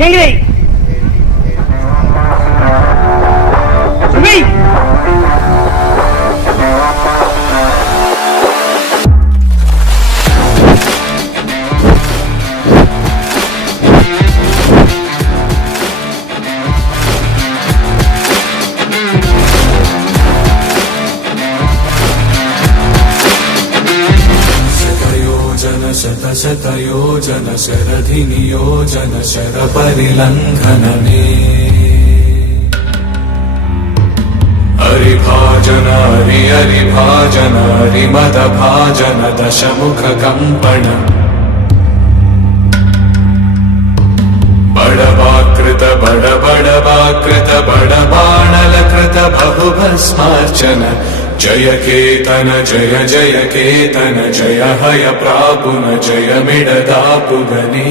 ಹೆಂಗ್ರಿ शतशतयोजन शरधिनियोजन शरपरिलङ्घनने हरिभाजन हरिभाजन हरिमदभाजन दशमुखकम्पण बडवाकृत बडबडवाकृत बडबाणलकृत बहुभस्मार्चन जय केतन जय जय केतन जय हय प्रापुन जय मिडदापुगने।